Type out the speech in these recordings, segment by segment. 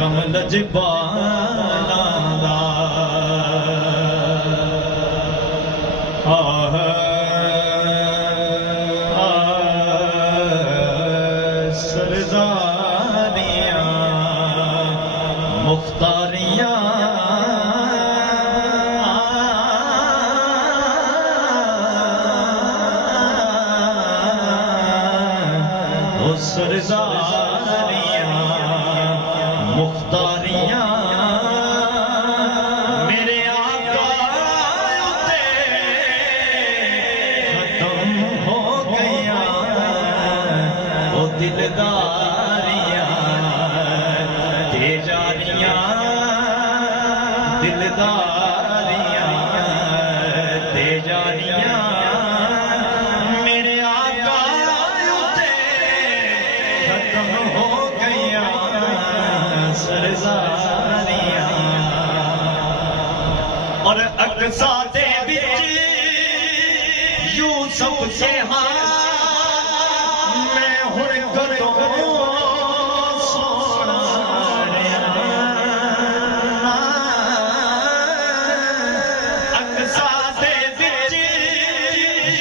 कमल जबाना दा सरदारियां मुख्तारियां सरदारियां मुख्तारियां मेरे आका ते खत्म हो गया ओ दिलदारियां दे जानियां दिलदारियां दे जानियां और अक्सा दे विच यूसुफ से मैं हुण कदों सोना अक्सा दे विच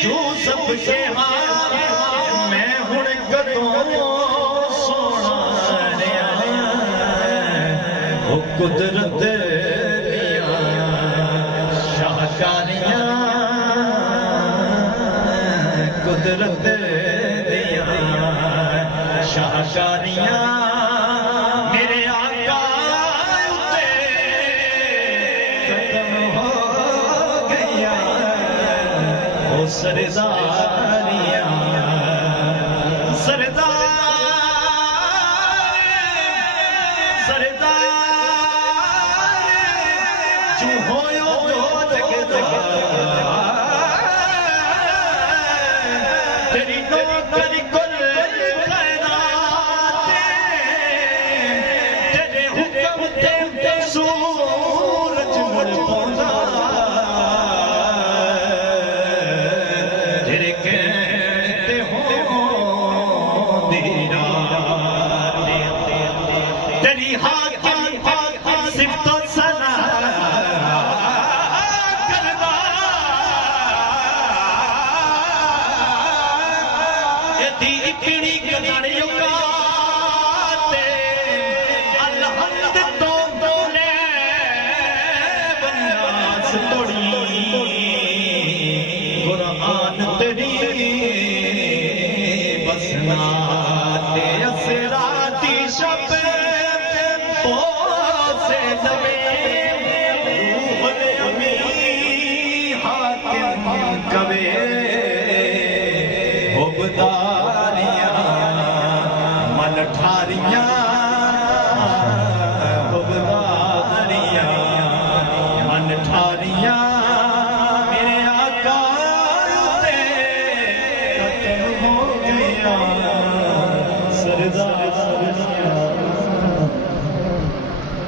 यूसुफ से मैं हुण कदों सोना कुदरत शाहकारियां कुदरत दिया शाहकारियां मेरे आका ते खत्म हो गया ओ सरदारियां सरदार जो होयो जग तेरी नौकरी कुल कायनात तेरे हुक्म ते सूरज मुड़ पौंदा तेरे कहते होंदी रात तेरी हाथ